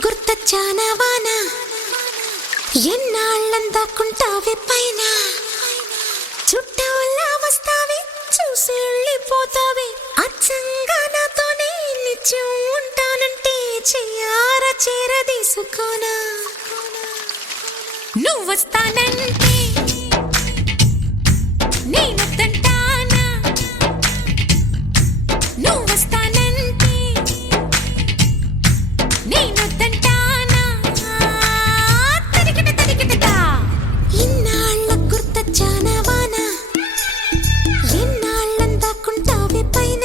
గుర్తొచ్చానా వాన ఎన్నాళ్ళందాకుంటావే పైన చుట్టూలా వస్తావే చూసి వెళ్ళిపోతావే అచ్చంగా నాతోనే నిత్యం ఉంటానంటే చెయ్యార చేరదీసుకోనా నువ్వు వస్తానంటే నేనొద్దంటానా నువ్వు వస్తానంటే నేనొద్దంటానా తరికిట ఇన్నాళ్ళ గుర్తొచ్చానా వాన ఎన్నాళ్ళందాకుంటావే పైన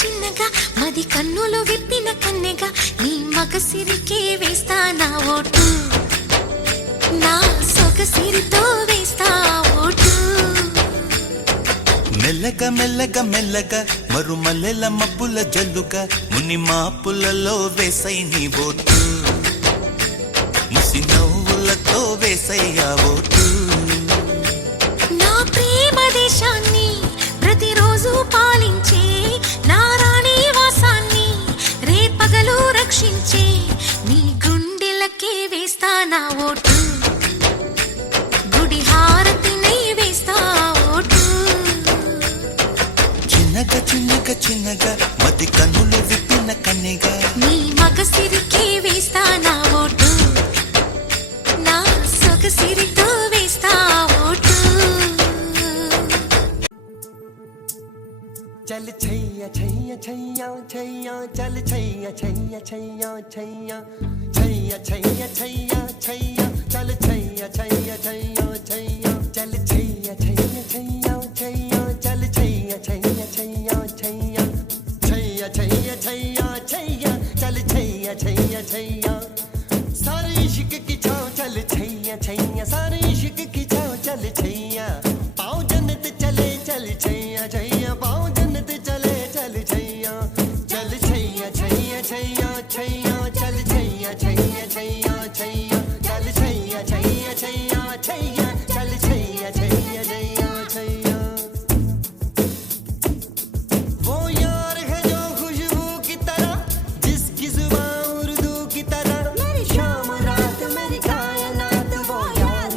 చిన్నగా మది కన్నులు విప్పిన కన్నెగా నీ మగసిరికే వేస్తా నా ఓటు నా సొగసిరితో వేస్తా ఓటు మెల్లగా మరుమల్లెల మబ్బుల జల్లుగా ముని మాపులలో వేసై నీ ఓటు ముసి నవ్వులతో వేసయ్యా ఓటు నా ప్రేమ దేశాన్ని ప్రతిరోజు పాలించే నా రాణి వాసాన్ని రేపగలు రక్షించే నీ గుండెలకే వేస్తా నా ఓటు గుడి హారతినై వేస్తా ఓటు చిన్నగా మది కన్నులు విప్పిన కన్నెగా నీ మగసిరికే వేస్తా నా ఓటు నా సొగసిరితో వేస్తా ఓటు चल छैया छैया छैया छैया चल छैया छैया छैया छैया छैया छैया छैया छैया चल छैया छैया छैया छैया चल छैया छैया छैया छैया चल छैया छैया छैया छैया छैया छैया छैया छैया चल छैया छैया छैया सारे इश्क की छाँव चल छैया छैया सारे इश्क की छाँव चल छैया पाँव जन्नत चले चल छैया छैया पाँव जन्नत चले चल छैया चल छैया छैया छैया छैया चल छैया छैया छैया छैया चल छैया छैया छैया छैया चल छैया छैया छैया छैया वो यार है जो खुशबू की तरह जिसकी जुबान उर्दू की तरह मेरी शाम रात मेरी कायनात वो यार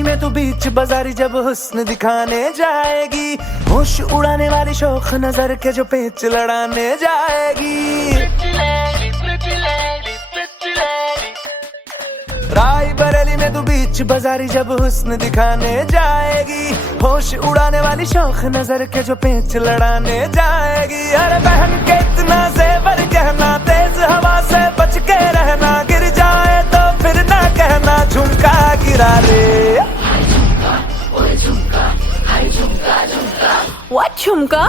बरेली में तू बीच बाजारी जब हुस्न दिखाने जाएगी, होश उड़ाने वाली शौक नजर के जो पेच लड़ाने जाएगी। राय बरेली में तू बीच बाजारी जब हुस्न दिखाने जाएगी, होश उड़ाने वाली शौक नजर के जो पेच लड़ाने जाएगी। अरे बहन के इतना जेवर कहना, तेज हवा से बच के रहना, गिर जाए तो फिर ना कहना झुमका गिरा रे। What झुमका?